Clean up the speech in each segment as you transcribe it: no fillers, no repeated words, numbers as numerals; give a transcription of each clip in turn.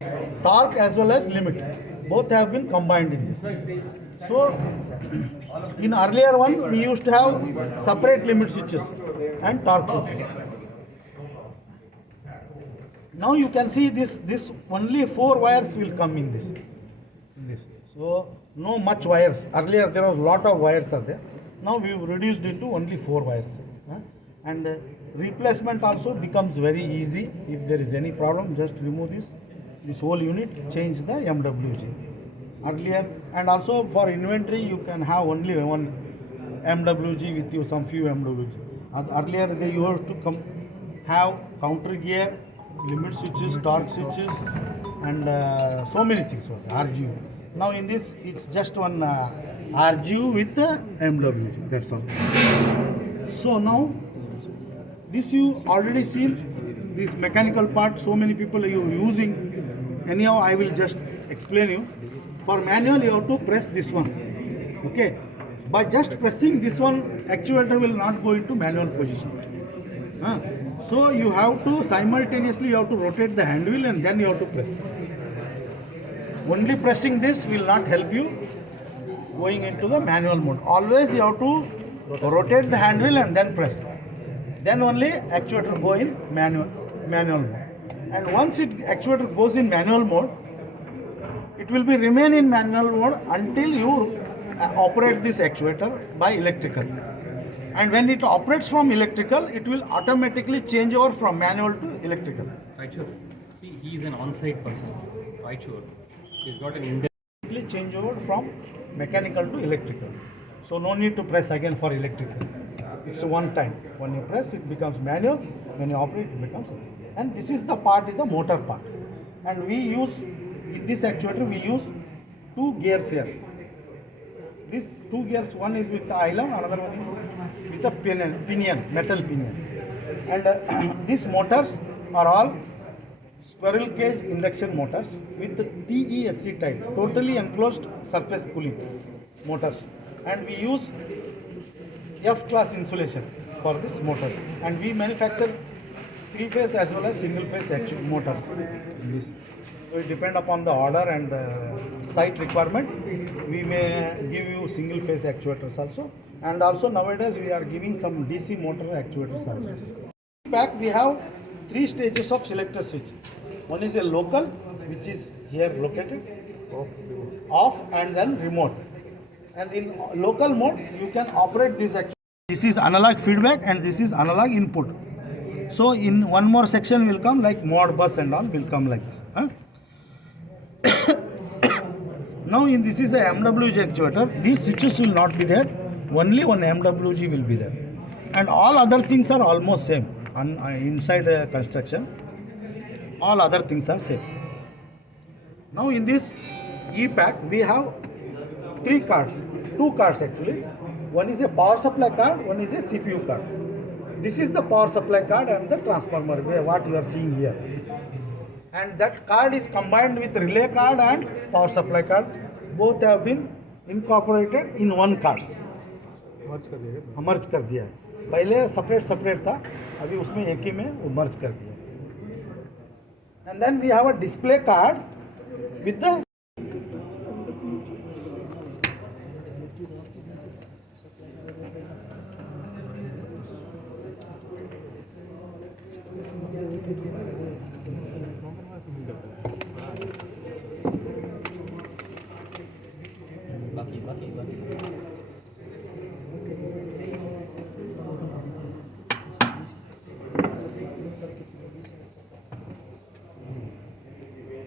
torque as well as limit. Both have been combined in this. So in earlier one we used to have separate limit switches and torque switches. Now you can see this only 4 wires will come in this. So no much wires. Earlier there was lot of wires are there. Now we have reduced it to only 4 wires. And replacement also becomes very easy. If there is any problem, just remove this whole unit, change the MWG. Earlier, and also for inventory you can have only one MWG with you, some few MWG. Earlier you have to have counter gear, limit switches, torque switches, and so many things for the RGU. Now in this it's just one RGU with MWG, that's all. So now this you already seen, this mechanical part, so many people are using. Anyhow, I will just explain you. For manual you have to press this one, okay? By just pressing this one, actuator will not go into manual position. So you have to simultaneously you have to rotate the hand wheel and then you have to press. Only pressing this will not help you going into the manual mode. Always you have to rotate the hand wheel and then press. Then only actuator go in manual mode. And once actuator goes in manual mode, it will be remain in manual mode until you operate this actuator by electrical. And when it operates from electrical, it will automatically change over from manual to electrical. Right, sure. See, he is an on-site person. Right, sure. He's got an Indian. Change over from mechanical to electrical. So no need to press again for electrical. It's one time. When you press, it becomes manual. When you operate, it becomes. And this is the part, is the motor part. And we use, in this actuator, we use 2 gears here. These 2 gears, one is with the island, another one is with a pinion, metal pinion. And these motors are all squirrel cage induction motors with TESC type, totally enclosed surface cooling motors. And we use F-class insulation for this motor. And we manufacture 3-phase as well as single-phase motors. So it depends upon the order and the site requirement. We may give you single-phase actuators also. And also nowadays we are giving some DC motor actuators also. Back we have 3 stages of selector switch. One is a local, which is here located, off, and then remote. And in local mode, you can operate this actuator. This is analog feedback and this is analog input. So in one more section will come like Modbus and all will come like this. Now in this is a MWG actuator. These switches will not be there. Only one MWG will be there. And all other things are almost same. Inside the construction, all other things are same. Now in this E-Pack, we have 3 cards, 2 cards actually. One is a power supply card, one is a CPU card. This is the power supply card and the transformer, what you are seeing here. And that card is combined with relay card and power supply card. Both have been incorporated in one card. मर्ज कर दिया है. पहले separate था, अभी उसमें एक ही में वो मर्ज कर दिया. And then we have a display card with the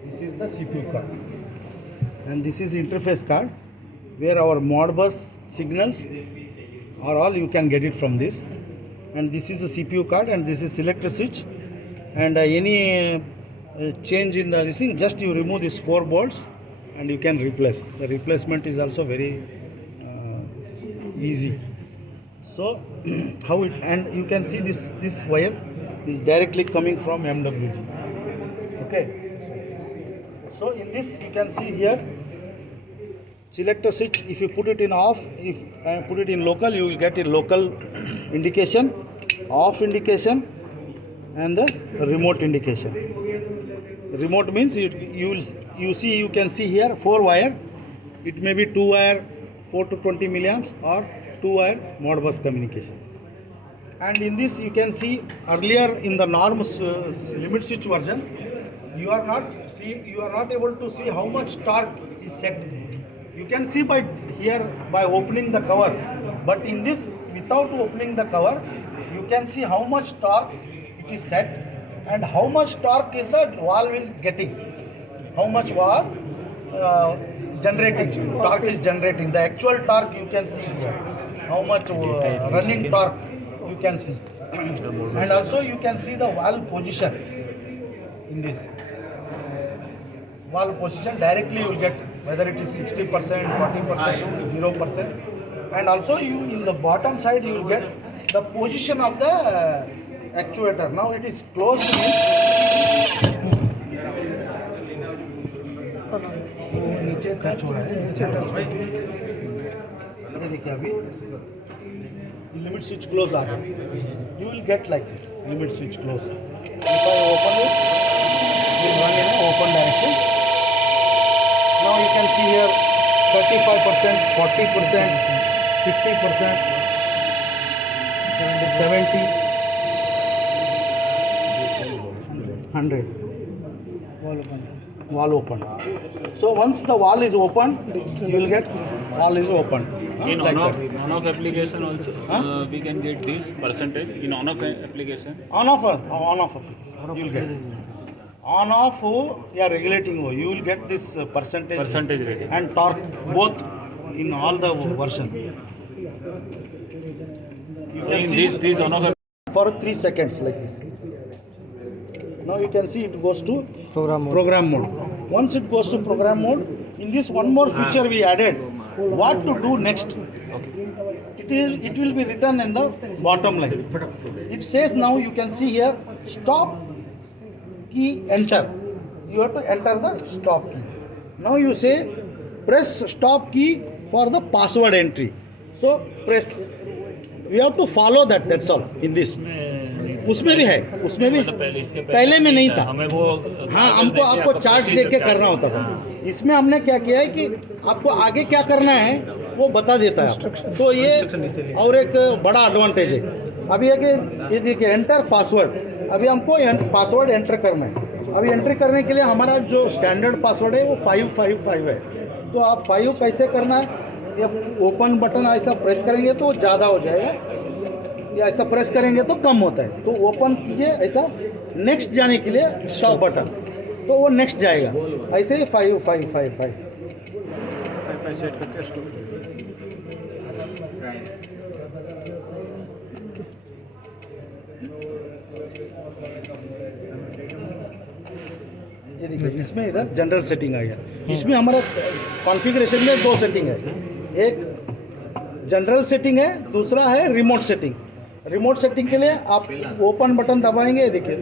this is the CPU card and this is interface card where our Modbus signals are all you can get it from this, and this is a CPU card and this is selector switch, and any change in the this thing, just you remove these 4 bolts and you can replace. The replacement is also very easy. So how it, and you can see this wire is directly coming from MWG. Okay. So in this you can see here selector switch. If you put it in off, if put it in local, you will get a local indication, off indication, and the remote indication. Remote means you can see here 4 wire. It may be 2 wire 4 to 20 milliamps or 2 wire Modbus communication. And in this you can see earlier in the norms limit switch version, you are not able to see how much torque is set. You can see by opening the cover, but in this without opening the cover, you can see how much torque it is set and how much torque is the valve is getting, how much valve torque is generating. The actual torque you can see here, how much running torque you can see, and also you can see the valve position. In this valve position directly you will get whether it is 60%, 40%, 0%, and also you in the bottom side you will get the position of the actuator. Now it is closed means नीचे touch हो रहा है, ये देखिए अभी limit switch close आ रहा है. You will get like this limit switch close. If I open this, it will run in an open direction. Now you can see here 35%, 40%, 50%, 70, 100. Wall open. So once the wall is open, you will get wall is open. In like on-off application also, we can get this percentage in on-off application. On-off you will get. On-off you are regulating, you will get this percentage Percentage and torque both in all the version. You can In see this on-off for 3 seconds like this. Now you can see it goes to program mode. Once it goes to program mode, in this one more feature we added, what to do next. It will be written in the bottom line. It says now you can see here stop key enter. You have to enter the stop key. Now you say press stop key for the password entry. So press. We have to follow that. That's all in this. उसमें भी है, उसमें भी पहले में नहीं था. हाँ, हमको आपको चार्ट देख के करना होता था. इसमें हमने क्या किया है कि आपको आगे क्या करना है वो बता देता है. तो ये और एक बड़ा एडवांटेज है. अभी है कि ये देखिए एंटर पासवर्ड. अभी हमको पासवर्ड एंटर करना है. अभी एंट्री करने के लिए हमारा जो स्टैंडर्ड पासवर्ड है वो 555 है. तो आप 5 कैसे करना है, ये ओपन बटन ऐसा प्रेस करेंगे तो ज़्यादा हो जाएगा, या ऐसा प्रेस करेंगे तो कम होता है. तो ओपन कीजिए ऐसा. नेक्स्ट जाने के लिए स्टॉप बटन, तो वो नेक्स्ट जाएगा. ऐसे ही 555 सेट करके स्टॉप. ये देखिए इसमें इधर जनरल सेटिंग आ गया. इसमें हमारा कॉन्फ़िगरेशन में 2 सेटिंग है. एक जनरल सेटिंग है, दूसरा है रिमोट सेटिंग. रिमोट सेटिंग के लिए आप ओपन बटन दबाएंगे, देखिए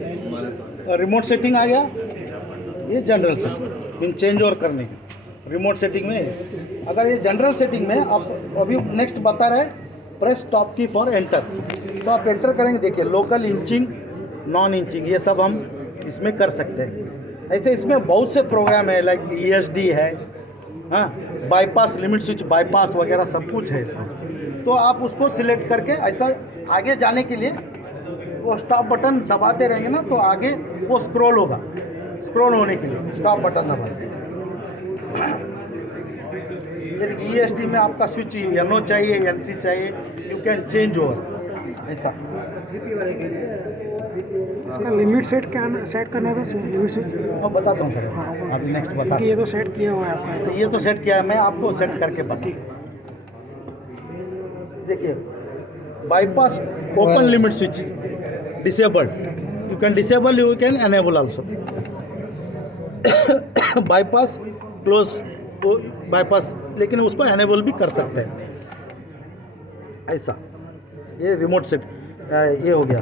रिमोट सेटिंग आ गया. ये जनरल सेटिंग इन चेंज ओवर करने की. रिमोट सेटिंग में अगर ये जनरल सेटिंग में आप अभी नेक्स्ट बता रहे प्रेस टॉप की फॉर एंटर, तो आप एंटर करेंगे. देखिए लोकल इंचिंग, नॉन इंचिंग, ये सब हम इसमें कर सकते हैं. ऐसे इसमें बहुत से प्रोग्राम है, लाइक ESD है, हाँ, बाईपास लिमिट स्विच बाईपास वगैरह सब कुछ है इसमें. तो आप उसको सिलेक्ट करके ऐसा आगे जाने के लिए वो स्टॉप बटन दबाते रहेंगे ना, तो आगे वो स्क्रॉल होगा. स्क्रॉल होने के लिए स्टॉप बटन दबाते. ये ESD में आपका स्विच NO चाहिए, NC चाहिए, यू कैन चेंज ओवर ऐसा. इसका लिमिट सेट करना था. लिमिट सेट मैं बताता हूँ सर. अभी नेक्स्ट बता. ये तो सेट किया हुआ है आपका. तो ये तो सेट किया है, मैं आपको सेट करके बता. देखिए bypass open limit switch disabled. You can disable, you can enable also. bypass close तो bypass, लेकिन उसको enable भी कर सकते हैं ऐसा. ये रिमोट सेट ये हो गया.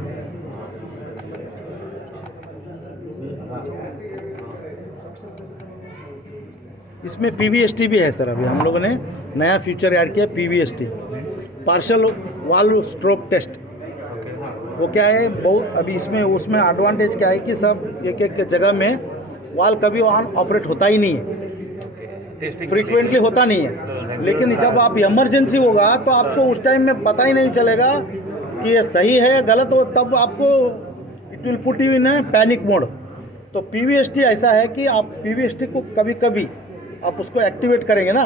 इसमें PVST भी है सर. अभी हम लोगों ने नया फीचर ऐड किया PVST, partial valve stroke test. वो क्या है बहुत अभी इसमें उसमें एडवांटेज क्या है कि सब एक एक जगह में वाल कभी ऑन ऑपरेट होता ही नहीं है, फ्रीक्वेंटली होता नहीं है। लेकिन जब आप इमरजेंसी होगा तो आपको उस टाइम में पता ही नहीं चलेगा कि ये सही है गलत हो, तब आपको it will put you in A panic mode. तो पीवीएसटी ऐसा है कि आप पीवीएसटी को कभी कभी आप उसको एक्टिवेट करेंगे ना,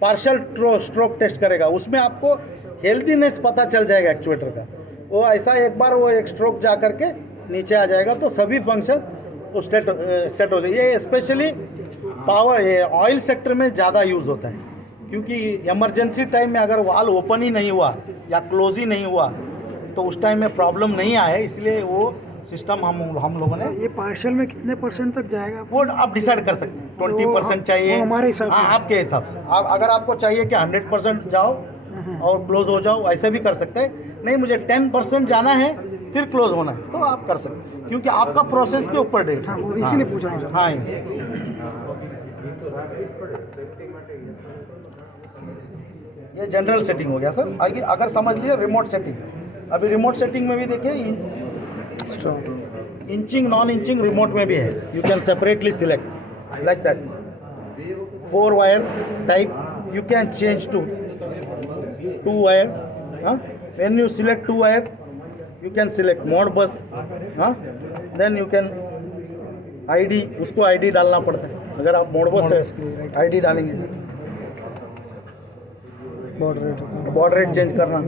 पार्शियल स्ट्रोक टेस्ट करेगा, उसमें आपको हेल्दीनेस पता चल जाएगा एक्चुएटर का। वो ऐसा एक बार वो एक स्ट्रोक जा करके नीचे आ जाएगा तो सभी फंक्शन वो सेट हो जाएगी। ये स्पेशली पावर ये ऑयल सेक्टर में ज़्यादा यूज़ होता है, क्योंकि इमरजेंसी टाइम में अगर वाल ओपन ही नहीं हुआ या क्लोज ही नहीं हुआ तो उस टाइम में प्रॉब्लम नहीं आए, इसलिए वो सिस्टम हम लोगों ने ये पार्शियल में कितने % तक जाएगा? वो आप डिसाइड कर सकते हैं। 20% चाहिए वो हमारे हिसाब से। हाँ, आपके हिसाब से। आप अगर आपको चाहिए कि 100% जाओ और क्लोज हो जाओ, ऐसे भी कर सकते हैं। नहीं मुझे 10% जाना है फिर क्लोज होना है, तो आप कर सकते हैं, क्योंकि आपका प्रोसेस के ऊपर डेट हाँ, वो इसीलिए पूछा है सर। हाँ ये जनरल सेटिंग हो गया सर। आगे अगर समझ लीजिए रिमोट सेटिंग, अभी रिमोट सेटिंग में भी देखिए इंचिंग नॉन इंचिंग रिमोट में भी है। You can separately select like that 4 wire type, you can change to 2 wire. When you select 2 wire you can select mode bus, then you can ID, उसको ID डालना पड़ता है। अगर आप mode बस है ID डालेंगे, बॉर्डर रेट चेंज करना,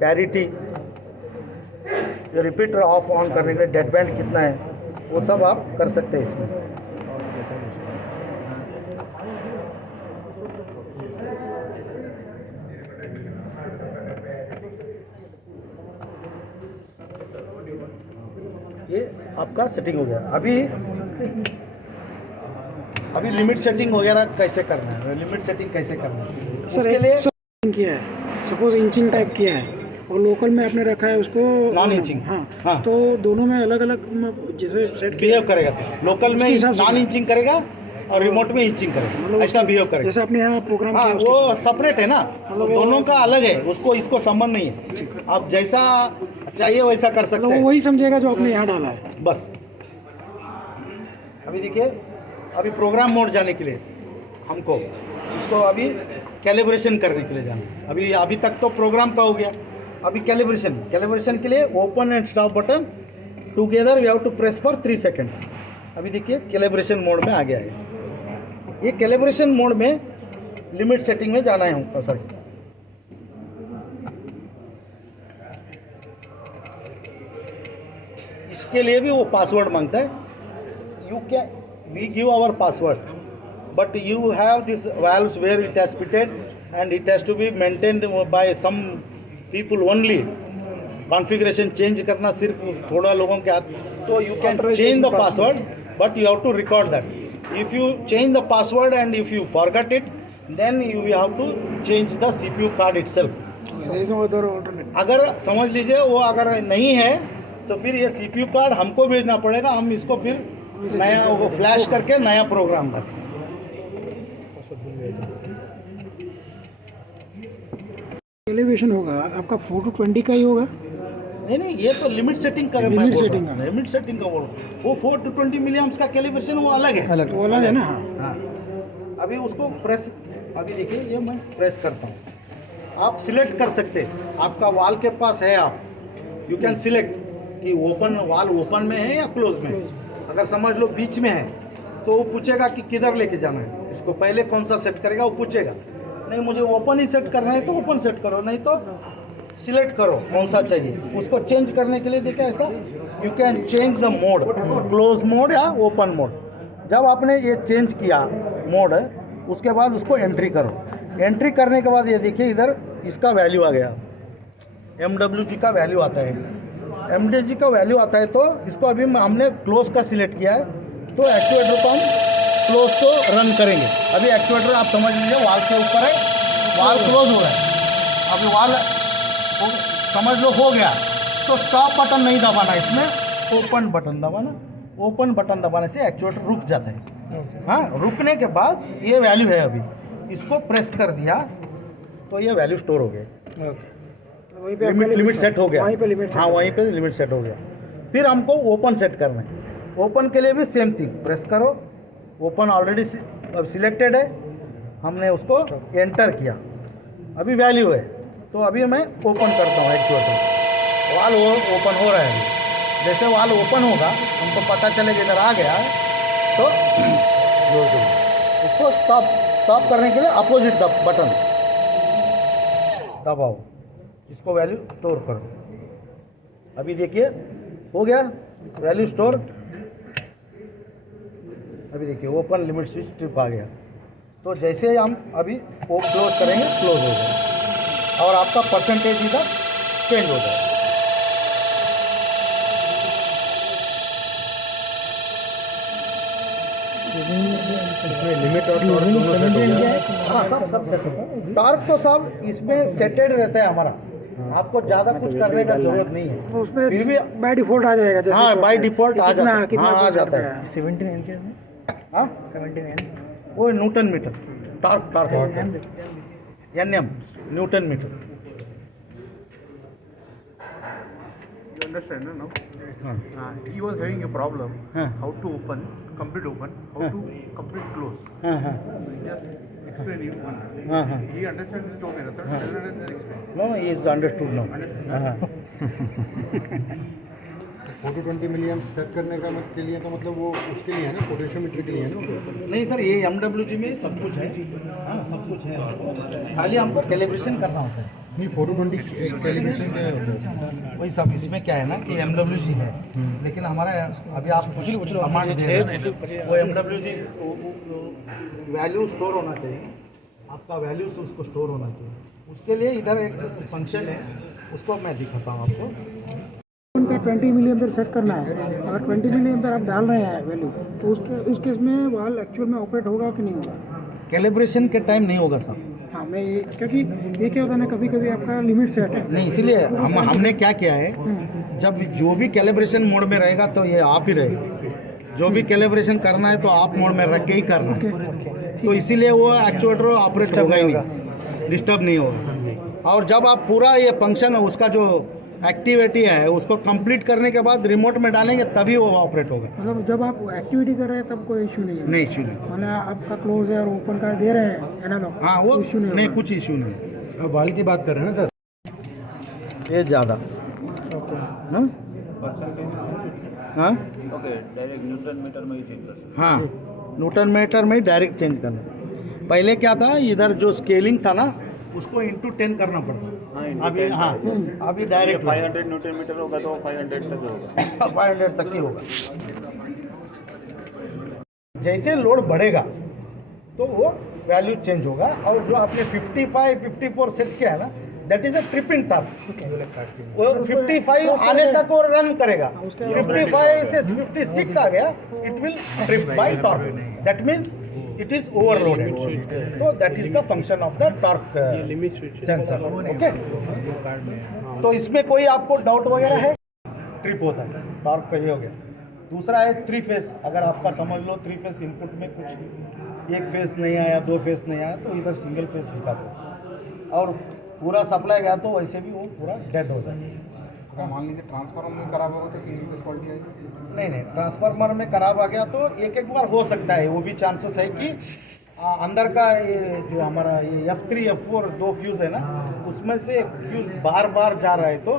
पैरिटी, रिपीटर ऑफ ऑन करने के लिए डेड बैंड कितना है वो सब आप कर सकते हैं इसमें। ये आपका सेटिंग हो गया। अभी लिमिट सेटिंग वगैरह कैसे करना है, लिमिट सेटिंग कैसे करना है सर उसके लिए किया है, सपोज इंचिंग टाइप किया है और लोकल में आपने रखा है उसको नॉन इंचिंग। हाँ, तो दोनों में अलग अलग जैसे सेट बिहेव करेगा सर। लोकल में नॉन इंचिंग करेगा और रिमोट में इंचिंग करेगा, ऐसा बिहेव करेगा। जैसे आपने यहाँ प्रोग्राम हाँ किया वो सेपरेट है ना, दोनों का अलग है, उसको इसको संबंध नहीं है। आप जैसा चाहिए वैसा कर सकते वो हैं, वही समझेगा जो आपने यहाँ डाला है बस। अभी देखिए अभी प्रोग्राम मोड जाने के लिए हमको इसको अभी कैलिब्रेशन करने के लिए जाना है। अभी तक तो प्रोग्राम का हो गया, अभी कैलिब्रेशन के लिए open and stop button together we have to press for 3 seconds. अभी देखिए कैलिब्रेशन मोड में आ गया है। ये कैलिब्रेशन मोड में लिमिट सेटिंग में जाना है हमको सर। इसके लिए भी वो पासवर्ड मांगता है। We give our password but you have this valves where it has fitted and it has to be maintained by some people only. Configuration change करना सिर्फ थोड़ा लोगों के हाथ, तो you can change the password but you have to record that. If you change the password and if you forget it, then you have to change the CPU card itself. अगर समझ लीजिए वो अगर नहीं है तो फिर ये CPU कार्ड हमको भेजना पड़ेगा, हम इसको फिर नया वो फ्लैश करके नया प्रोग्राम करते हैं। एलिवेशन होगा आपका 4 to 20 का ही होगा? नहीं ये तो लिमिट सेटिंग का लिमिट सेटिंग का लिमिट सेटिंग का बोलो, वो 4 to 20 मिलियम्स का कैलिब्रेशन वो अलग है, वो अलग है ना। हाँ अभी उसको प्रेस, अभी देखिए ये मैं प्रेस करता हूँ, आप सिलेक्ट कर सकते हैं। आपका वाल के पास है, आप यू कैन सिलेक्ट कि वाल ओपन में है या क्लोज में। अगर समझ लो बीच में है तो वो पूछेगा कि किधर लेके जाना है, इसको पहले कौन सा सेट करेगा वो पूछेगा। नहीं मुझे ओपन ही सेट करना है तो ओपन सेट करो, नहीं तो सिलेक्ट करो कौन सा चाहिए। उसको चेंज करने के लिए देखिए ऐसा you can change the mode, close mode या ओपन मोड। जब आपने ये चेंज किया मोड उसके बाद उसको एंट्री करो। एंट्री करने के बाद ये देखिए इधर इसका वैल्यू आ गया, MWG का वैल्यू आता है। MWG का वैल्यू आता है तो इसको अभी हमने क्लोज का सिलेक्ट किया है तो एक्चुएटर को हम क्लोज को रन करेंगे। अभी एक्चुएटर आप समझ लीजिए वाल के ऊपर है, वाल क्लोज हो रहा है। अभी वाल समझ लो हो गया तो स्टॉप बटन नहीं दबाना, इसमें ओपन बटन दबाना। ओपन बटन दबाने से एक्चुएटर रुक जाता है। हाँ रुकने के बाद ये वैल्यू है, अभी इसको प्रेस कर दिया तो ये वैल्यू स्टोर हो गया, लिमिट सेट हो गया। वहीं पे लिमिट हाँ वहीं पे लिमिट सेट हो गया। फिर हमको ओपन सेट करना है। ओपन के लिए भी सेम थिंग, प्रेस करो, ओपन ऑलरेडी अब सिलेक्टेड है, हमने उसको एंटर किया, अभी वैल्यू है, तो अभी मैं ओपन करता हूँ एक्चुएटर, वाल वो ओपन हो रहा है अभी। जैसे वाल ओपन होगा हमको पता चलेगा इधर आ गया है, तो जोड़ दो इसको। स्टॉप करने के लिए अपोजिट बटन दबाओ, इसको वैल्यू स्टोर करो। अभी देखिए हो गया वैल्यू स्टोर। अभी देखिए ओपन लिमिट स्विच ट्रिप आ गया, तो जैसे ही हम अभी वो क्लोज करेंगे क्लोज हो जाएगा और आपका परसेंटेज इधर चेंज हो जाएगा। लिमिट और टॉर्क दोनों सेट हो गया। हाँ सब सेट होता है। टॉर्क तो सब इसमें सेटेड रहता है हमारा, आपको ज़्यादा कुछ करने का जरूरत नहीं है। तो उसमें फिर भी बाय डिफॉल्ट आ जाएगा जैसे हाँ बाय डिफॉल्ट आ जाता है। कितना हाँ आ जाता है। 79 के हाँ 79 वो newton metre, torque NM newton metre. You understand now? हाँ He was having a problem. हाँ How to open, complete open, how हाँ. to complete close. हाँ हाँ Just explain you one. हाँ हाँ He understands it okay, that's हाँ. doesn't explain. No he is understood no. हाँ 420 million set करने का के लिए तो मतलब वो उसके लिए है ना, पोटेंशियोमीटर के लिए है ना। नहीं सर, ये MWG में सब कुछ है। हाँ सब कुछ है, खाली हमको कैलिब्रेशन करना होता है। नहीं 420 कैलिब्रेशन क्या है? वही सब इसमें क्या है ना कि MWG है, लेकिन हमारा अभी आप कमांड दे रहे हैं, वो MWG वैल्यू स्टोर होना चाहिए, आपका वैल्यू से उसको स्टोर होना चाहिए। उसके लिए इधर एक फंक्शन है, उसको मैं दिखाता हूँ आपको। उनका 20 मिलियन पर सेट करना है, अगर 20 मिलियन पर आप डाल रहे हैं वैल्यू, तो उस केस में वाल एक्चुअल में ऑपरेट होगा कि नहीं होगा? कैलिब्रेशन के टाइम नहीं होगा साहब। हाँ मैं ये, क्योंकि ये क्या होता है ना, कभी कभी आपका लिमिट सेट है। नहीं, इसीलिए हमने क्या किया है, जब जो भी कैलिब्रेशन मोड में रहेगा तो ये आप ही रहेगा, जो भी कैलिब्रेशन करना है तो आप मोड में रख के ही करना है, तो इसीलिए वो एक्चुएटर ऑपरेट होगा ही नहीं, डिस्टर्ब नहीं होगा। और जब आप पूरा ये फंक्शन उसका जो एक्टिविटी है उसको कंप्लीट करने के बाद रिमोट में डालेंगे तभी वो ऑपरेट होगा। मतलब जब आप एक्टिविटी कर रहे हैं तब कोई इशू नहीं है? नहीं इशू नहीं। मतलब आपका क्लोज है और ओपन कर दे रहे हैं एनालॉग, हाँ वो इशू नहीं नहीं, होगा। कुछ इशू नहीं। अब वाल की बात कर रहे हैं ना सर? ये ज़्यादा ओके हाँ हाँ ओके, डायरेक्ट न्यूटन मीटर में ही चेंज कर सकते हाँ न्यूटन मीटर में ही डायरेक्ट चेंज करना। पहले क्या था, इधर जो स्केलिंग था ना उसको इंटू 10 करना पड़ता। अभी हाँ अभी डायरेक्ट 500 न्यूटन मीटर होगा तो 500 तक होगा। 500 तक ही होगा। जैसे लोड बढ़ेगा तो वो वैल्यू चेंज होगा, और जो आपने 55 54 सेट किया है ना, that is a tripping torque. वो 55 आने तक वो रन करेगा, 55 से 56 आ गया, it will trip by torque, that means it is overloaded, so that is the function of the torque sensor. Okay, तो इसमें कोई आपको डाउट वगैरह है? ट्रिप होता है टॉर्क का, ये हो गया। दूसरा है 3 फेस, अगर आपका समझ लो 3 फेस इनपुट में कुछ एक फेस नहीं आया, 2 फेस नहीं आया, तो इधर सिंगल फेस दिखाता है, और पूरा सप्लाई गया तो वैसे भी वो पूरा डेड हो जाएगा। अगर मान लीजिए ट्रांसफार्मर में खराब होगा तो सिंगल फेस क्वालिटी आएगी? नहीं, ट्रांसफार्मर में खराब आ गया तो एक बार हो सकता है, वो भी चांसेस है कि अंदर का ये जो हमारा ये F3 F4 2 फ्यूज़ है ना, उसमें से एक फ्यूज़ बार बार जा रहा है तो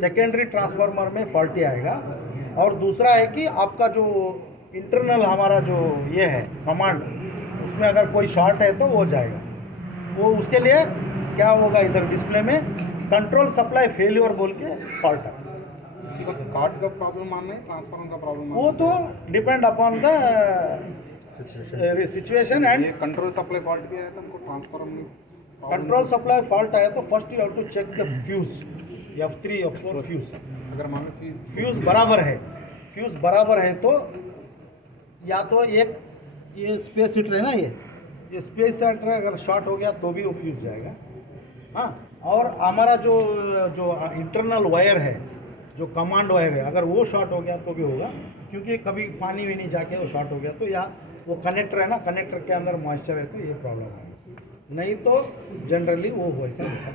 सेकेंडरी ट्रांसफार्मर में फॉल्टी आएगा। और दूसरा है कि आपका जो इंटरनल हमारा जो ये है कमांड, उसमें अगर कोई शॉर्ट है तो वो जाएगा। वो उसके लिए क्या होगा, इधर डिस्प्ले में कंट्रोल सप्लाई फेल्योर बोल के फॉल्ट है। कार्ड का प्रॉब्लम मानना है, ट्रांसफार्मर का प्रॉब्लम? वो तो depend upon the situation and control supply fault भी आया था हमको ट्रांसफार्मर में। कंट्रोल सप्लाई फॉल्ट आया तो first you have to check the fuse, F3 F4 fuse. अगर मान लो फ्यूज बराबर है तो या तो एक ये स्पेस हीटर है ना, ये स्पेस हीटर अगर शॉर्ट हो गया तो भी वो फ्यूज जाएगा। हाँ, और हमारा जो इंटरनल वायर है, जो कमांड वायर है, अगर वो शॉर्ट हो गया तो भी होगा, क्योंकि कभी पानी भी नहीं जाके वो शॉर्ट हो गया तो, या वो कनेक्टर है ना, कनेक्टर के अंदर मॉइस्चर है तो ये प्रॉब्लम है, नहीं तो जनरली वो वैसा होता है।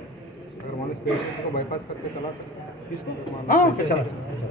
अगर मान लो स्पेस को बाईपास करके चला सकते हैं इसको हाँ चला सकते हैं।